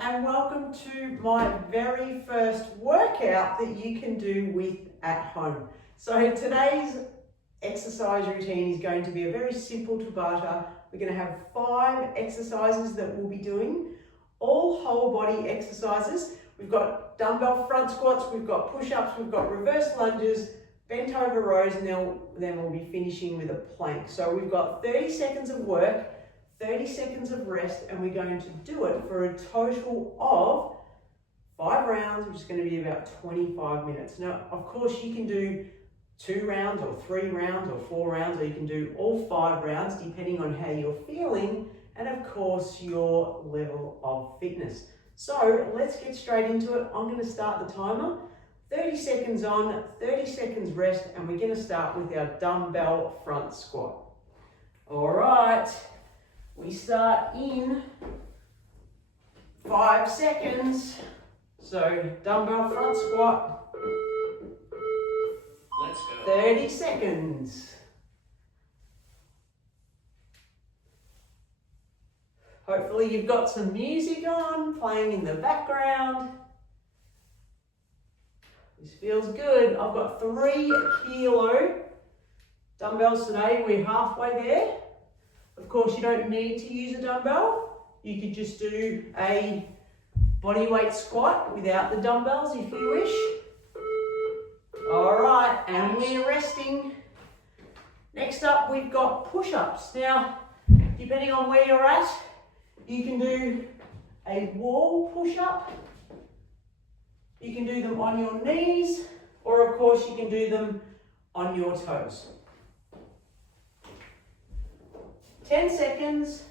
and welcome to my very first workout that you can do with at home. So today's exercise routine is going to be a very simple Tabata. We're going to have 5 exercises that we'll be doing, all whole body exercises. We've got dumbbell front squats, we've got push-ups, we've got reverse lunges, bent over rows, and then we'll be finishing with a plank. So we've got 30 seconds of work, 30 seconds of rest, and we're going to do it for a total of 5 rounds, which is going to be about 25 minutes. Now, of course, you can do 2 rounds or 3 rounds or 4 rounds, or you can do all 5 rounds depending on how you're feeling and, of course, your level of fitness. So let's get straight into it. I'm going to start the timer. 30 seconds on, 30 seconds rest, and we're going to start with our dumbbell front squat. All right. We start in 5 seconds. So dumbbell front squat. Let's go. 30 seconds. Hopefully you've got some music on, playing in the background. This feels good. I've got 3 kilo dumbbells today. We're halfway there. Of course, you don't need to use a dumbbell. You could just do a bodyweight squat without the dumbbells if you wish. All right, and we're resting. Next up, we've got push-ups. Now, depending on where you're at, you can do a wall push-up. You can do them on your knees, or of course, you can do them on your toes. 10 seconds.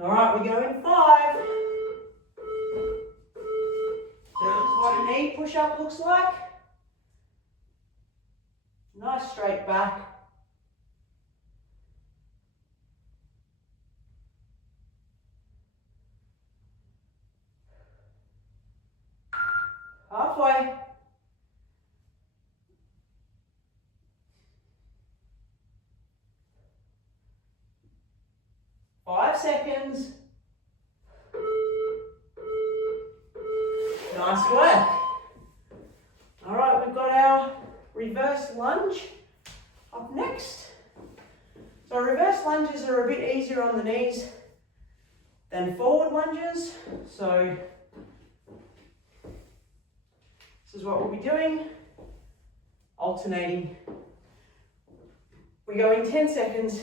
All right, we go in 5. This is what a knee push-up looks like. Nice straight back. Halfway. 5 seconds. Nice work. All right, we've got our reverse lunge up next. So reverse lunges are a bit easier on the knees than forward lunges. So this is what we'll be doing, alternating. We go in 10 seconds.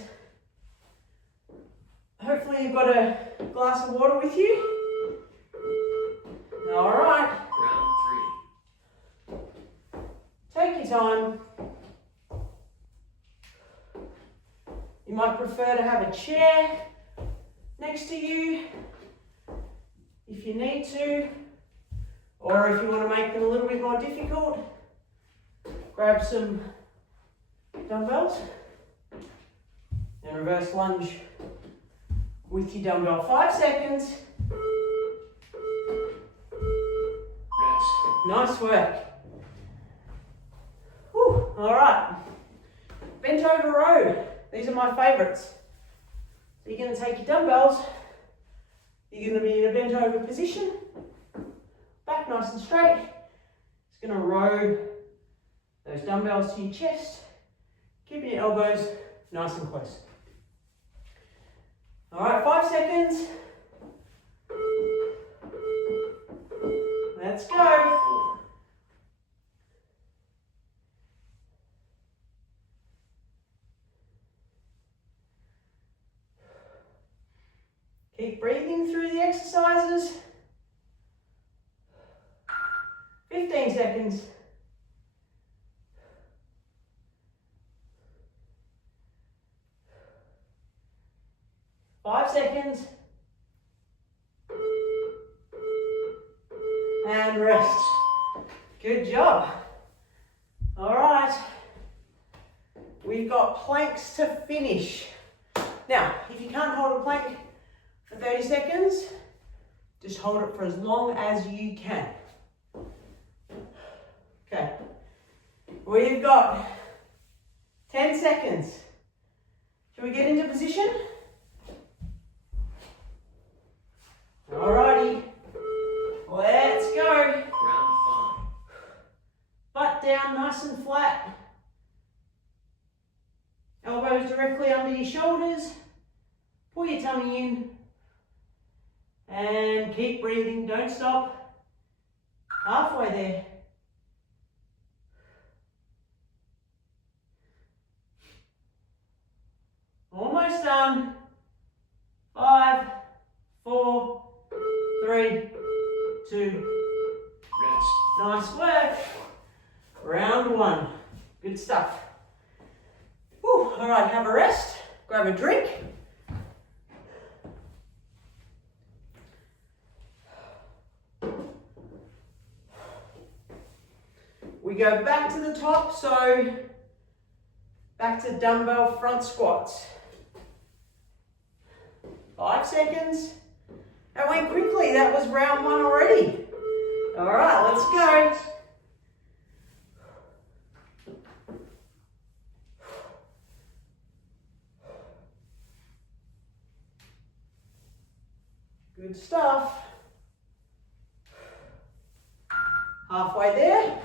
Hopefully you've got a glass of water with you. All right. Round 3. Take your time. You might prefer to have a chair next to you if you need to, or if you want to make them a little bit more difficult, grab some dumbbells and reverse lunge with your dumbbell. 5 seconds. Rest. Nice work. Whew. All right. Bent over row. These are my favorites. So you're going to take your dumbbells. You're going to be in a bent over position. Back nice and straight. Just going to row those dumbbells to your chest. Keeping your elbows nice and close. All right, 5 seconds. Let's go. 4. Keep breathing through the exercises. 15 seconds. 5 seconds. And rest. Good job. All right. We've got planks to finish. Now, if you can't hold a plank for 30 seconds, just hold it for as long as you can. Okay. We've got 10 seconds. Shall we get into position? down nice and flat. Elbows directly under your shoulders. Pull your tummy in. And keep breathing, don't stop. Halfway there. Almost done. 5, 4, 3, 2. Rest. Nice work. Round 1. Good stuff. Whew. All right, have a rest. Grab a drink. We go back to the top, so back to dumbbell front squats. 5 seconds. That went quickly. That was round 1 already. All right, let's go. Good stuff. Halfway there.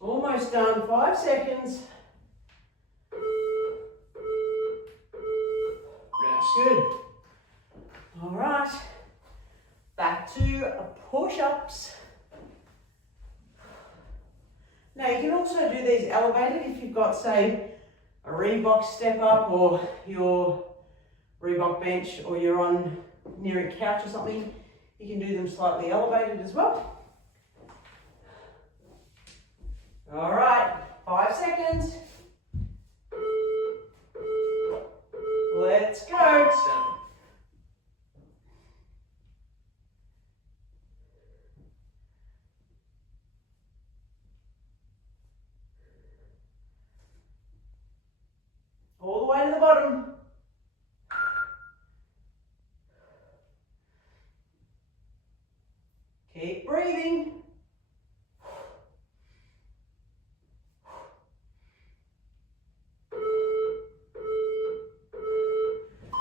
Almost done, 5 seconds. Rest. Good. All right, back to push-ups. Now you can also do these elevated if you've got, say, a Reebok step up or your Reebok bench, or you're on near a couch or something. You can do them slightly elevated as well. All right, 5 seconds. Let's go. 7. All the way to the bottom. Keep breathing.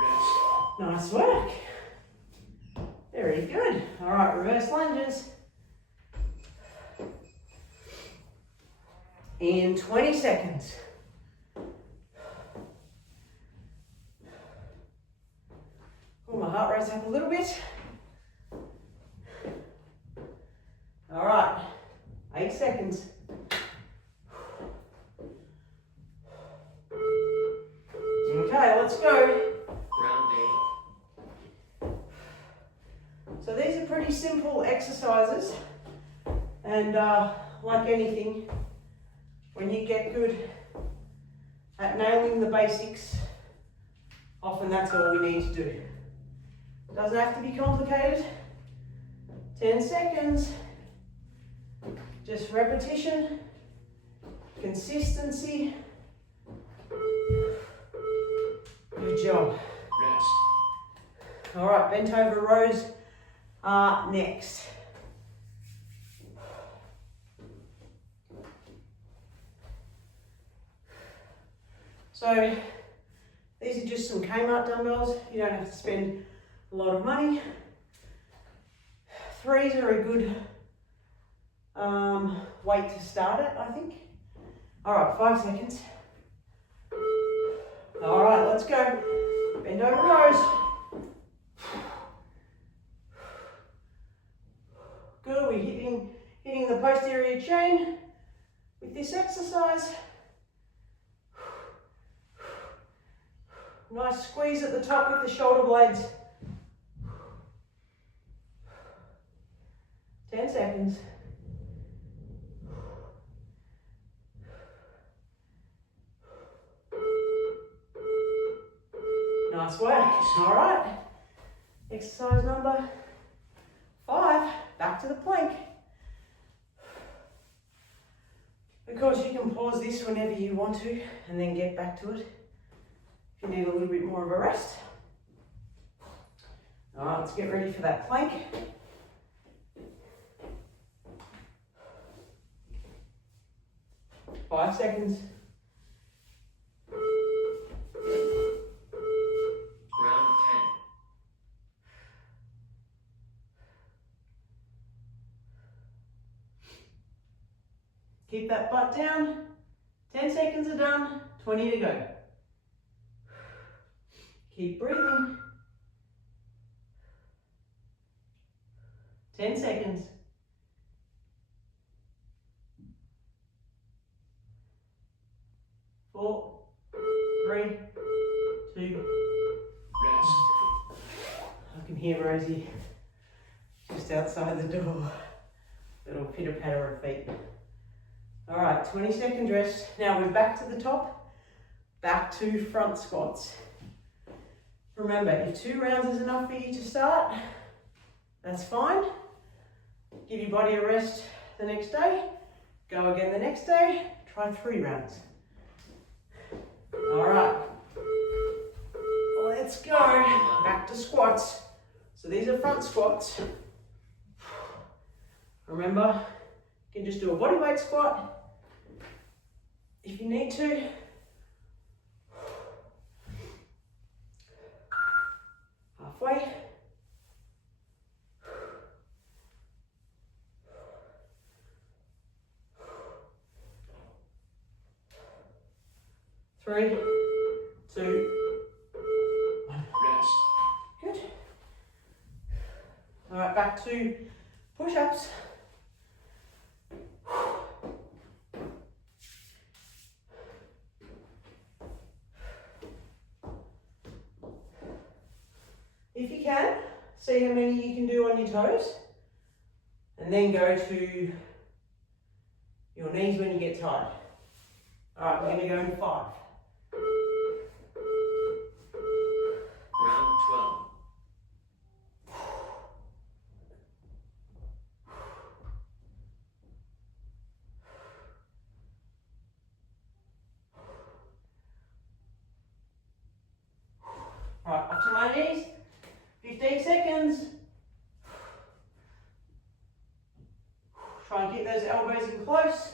Rest. Nice work. Very good. All right, reverse lunges. In 20 seconds. Pull my heart rate's up a little bit. All right, 8 seconds. Okay, let's go. Round 8. So these are pretty simple exercises, and like anything, when you get good at nailing the basics, often that's all we need to do. Doesn't have to be complicated. 10 seconds. Just repetition, consistency. Good job. Rest. All right, bent over rows are next. So these are just some Kmart dumbbells. You don't have to spend a lot of money. 3s are a good weight to start it, I think. All right, 5 seconds. All right, let's go. Bend over rows. Good, we're hitting the posterior chain with this exercise. Nice squeeze at the top with the shoulder blades. 10 seconds. Nice work. All right. Exercise number 5. Back to the plank. Of course, you can pause this whenever you want to and then get back to it if you need a little bit more of a rest. All right, let's get ready for that plank. Five seconds. Round Keep that butt down. 10 seconds are done, 20 to go. Keep breathing. 10 seconds. 4, 3, 2. Rest. I can hear Rosie just outside the door. Little pitter patter of feet. All right, 20 seconds rest. Now we're back to the top, back to front squats. Remember, if 2 rounds is enough for you to start, that's fine. Give your body a rest the next day. Go again the next day. Try 3 rounds. All right, let's go. Back to squats. So these are front squats. Remember, you can just do a bodyweight squat if you need to. Halfway. Three, 2, 1. Rest. Good. All right, back to push-ups. If you can, see how many you can do on your toes, and then go to your knees when you get tired. All right, we're going to go in 5. Round 12. All right, up to my knees. 15 seconds. Try and keep those elbows in close.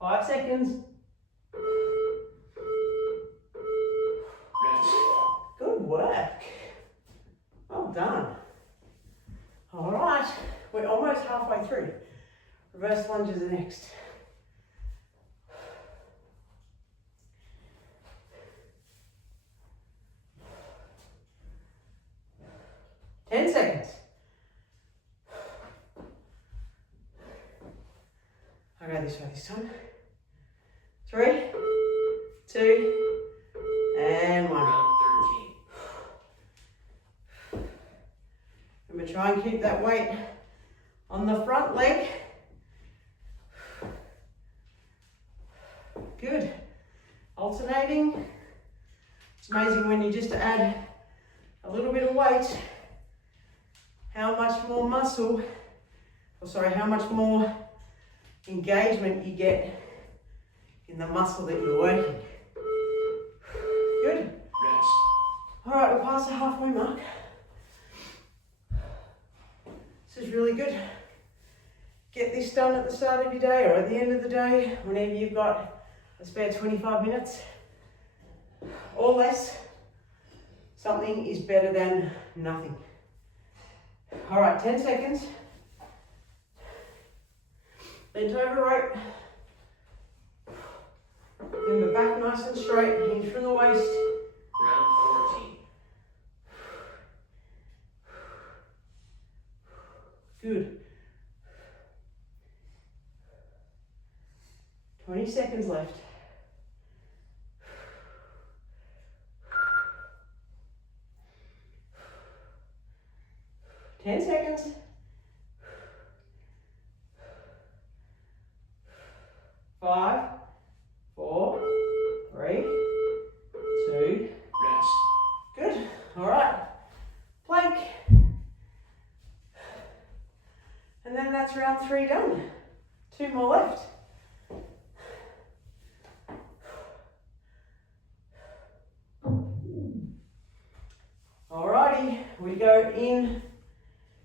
5 seconds. Rest. Good work. Well done. All right, we're almost halfway through. Reverse lunges are next. Ten seconds. I'll go this way this time. 3, 2, and 1. Round 13. Remember, try and keep that weight on the front leg. Good. Alternating. It's amazing when you just add a little bit of weight, how much more muscle, how much more engagement you get in the muscle that you're working. Good. Rest. All right, we're past the halfway mark. This is really good. Get this done at the start of your day or at the end of the day, whenever you've got a spare 25 minutes or less. Something is better than nothing. All right, 10 seconds. Bent over rope. Remember, back nice and straight, hinge from the waist. Round 14. Good. 20 seconds left. Ten seconds. 5, 4, 3, 2. Rest. Good. All right. Plank. And then that's round 3 done. 2 more left. Alrighty, we go in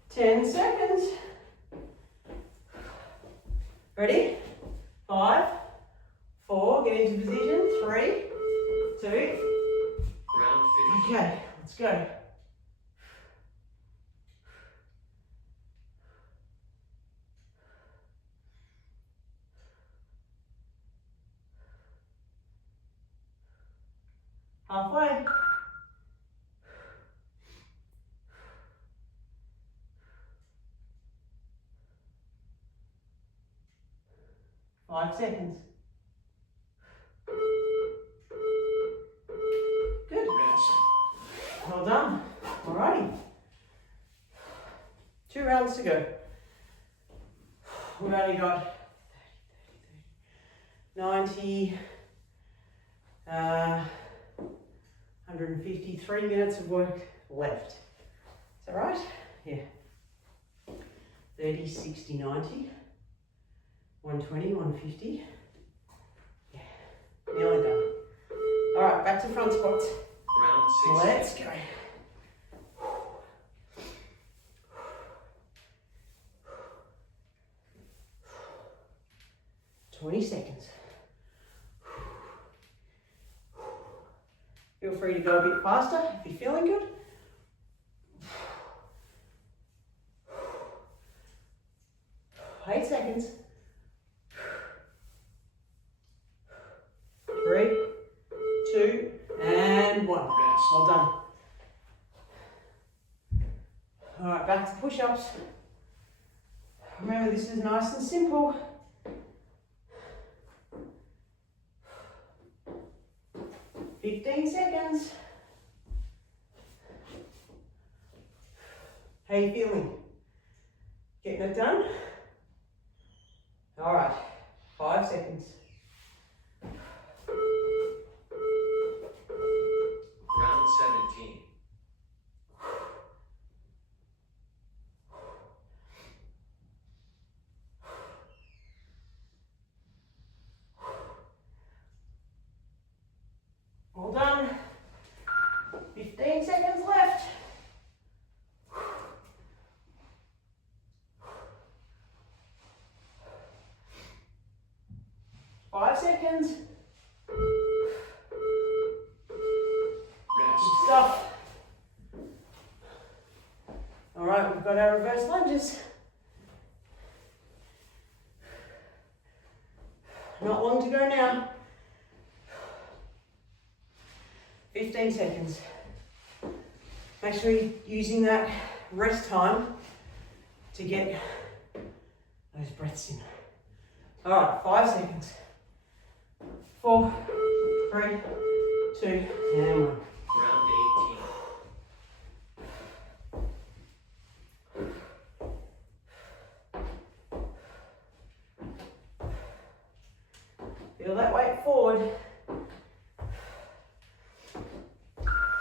10 seconds. Ready? 5, 4, get into position. 3, 2. Round 15. Okay, let's go. Halfway. Five seconds. Good. Rest. Well done. Alrighty. 2 rounds to go. We've only got 90, 153 minutes of work left. Is that right? Yeah. 30, 60, 90, 120, 150. Yeah, nearly done. All right, back to front squats. Round 6. Let's go. Twenty seconds. Feel free to go a bit faster if you're feeling good. 8 seconds. 3, 2, and 1. Rest. Well done. All right, back to push-ups. Remember, this is nice and simple. 15 seconds. How you feeling? Getting it done? All right, 5 seconds. Round 17. Well done. 15 seconds left. Five seconds. Rest. Good stuff. All right, we've got our reverse lunges. Not long to go now. 15 seconds. Make sure you're using that rest time to get those breaths in. All right, 5 seconds. 4, 3, 2, and 1. Round 18. Feel that weight forward.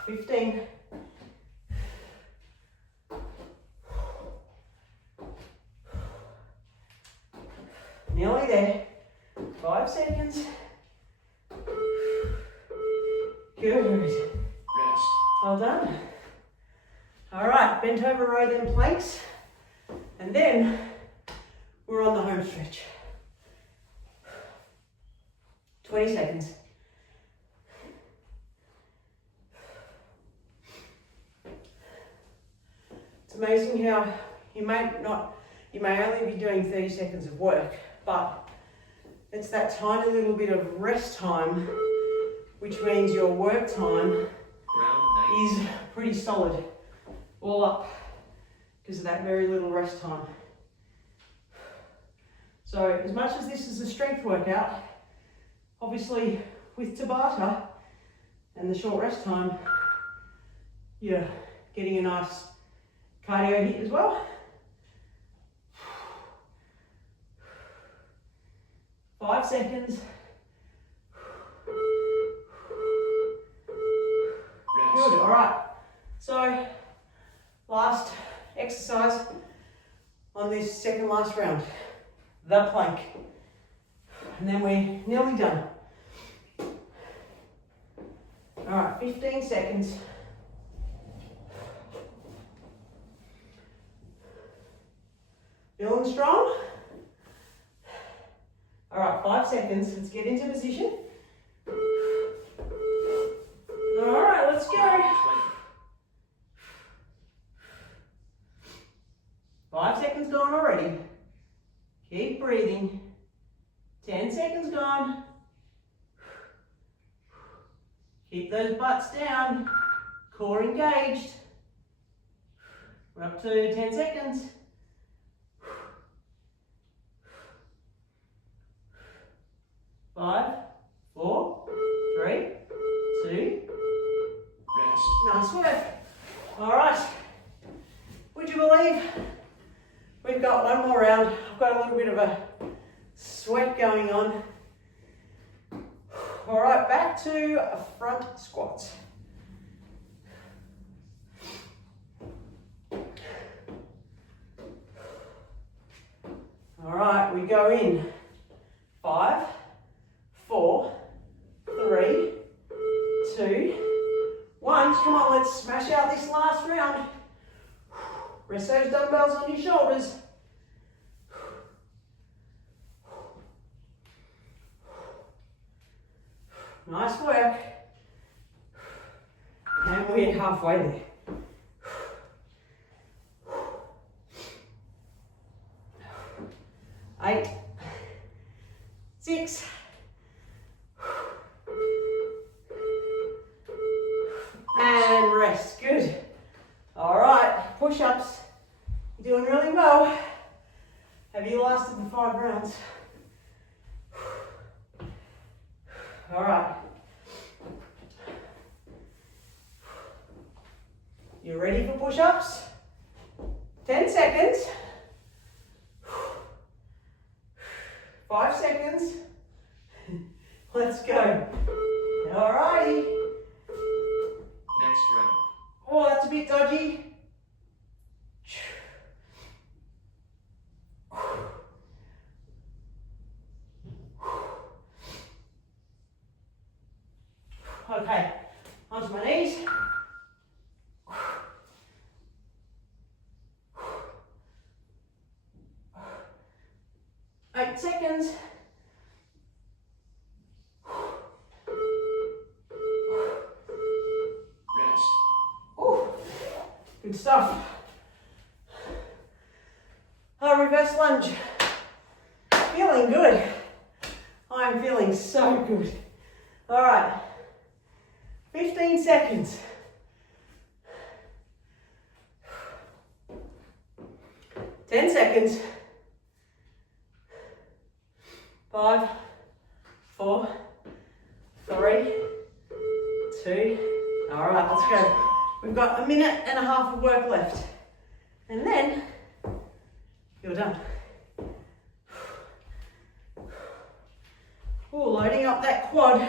15. Nearly there. 5 seconds. Good. Rest. Well done. All right, bent over row them planks. And then we're on the home stretch. 20 seconds. It's amazing how you may only be doing 30 seconds of work, but it's that tiny little bit of rest time, which means your work time Round 19. is pretty solid, all up, because of that very little rest time. So as much as this is a strength workout, obviously with Tabata and the short rest time, you're getting a nice cardio hit as well. 5 seconds. Rest. Good, all right. So last exercise on this second last round, the plank. And then we're nearly done. All right, 15 seconds. Feeling strong? All right, 5 seconds. Let's get into position. All right, let's go. Round 5 seconds gone already. Keep breathing. 10 seconds gone. Keep those butts down. Core engaged. We're up to 10 seconds. 5, 4, 3, 2. Rest. Nice work. All right. Would you believe we've got one more round? I've got a little bit of a sweat going on. All right, back to front squats. All right, we go in 5, 4, 3, 2, 1. Come on, let's smash out this last round. Rest those dumbbells on your shoulders. Nice work. And we're halfway there. 8, 6, and rest. Good. All right, push-ups. You're doing really well. Have you lasted the 5 rounds? All right. You ready for push-ups? 10 seconds. 5 seconds. Let's go. All righty. Next round. Oh, that's a bit dodgy. Okay, onto my knees. 8 seconds. Rest. Ooh, good stuff. Reverse lunge. Feeling good. I'm feeling so good. All right, 15 seconds. 10 seconds. 5, 4, 3, 2. All right, let's go. We've got 1.5 minutes of work left. And then you're done. Oh, loading up that quad.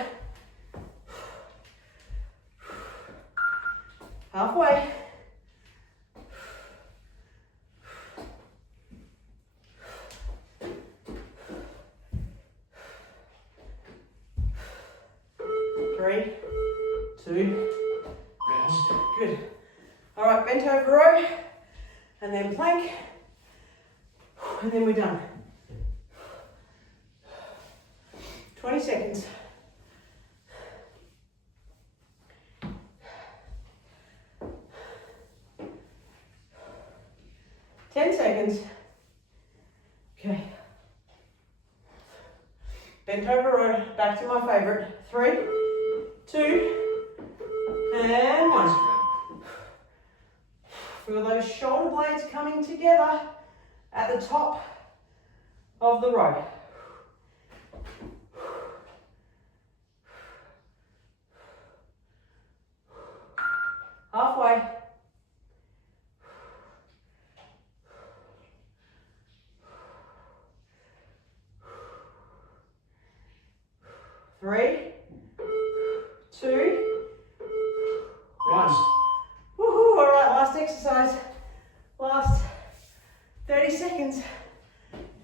Halfway. Three, 2, Rest. good. All right, bent over row, and then plank, and then we're done. 20 seconds. Ten seconds. Okay. Bent over row, back to my favorite. 3, 2, and Next 1. round. Feel those shoulder blades coming together at the top of the row. Halfway. Three, 2, 1. Rest. Woohoo! All right, last exercise. Last 30 seconds,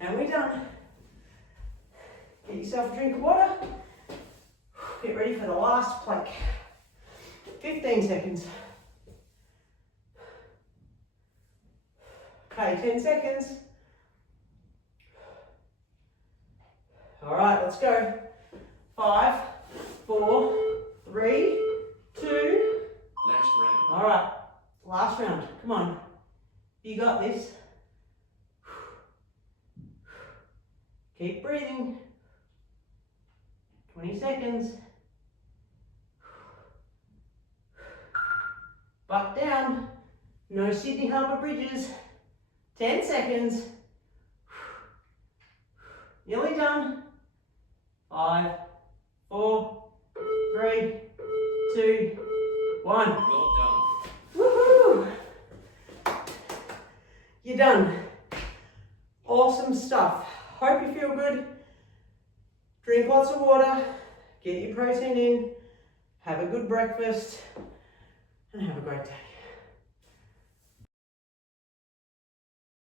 and we're done. Get yourself a drink of water. Get ready for the last plank. 15 seconds. Okay, 10 seconds. All right, let's go. 5, 4, 3, 2. Last round. All right, last round. Come on. You got this. Keep breathing. 20 seconds. butt down. No Sydney Harbour bridges. 10 seconds. Nearly done. 5, 4, 3, 2, 1. Well done. Woohoo! You're done. Awesome stuff. Hope you feel good. Drink lots of water. Get your protein in. Have a good breakfast. And have a great day.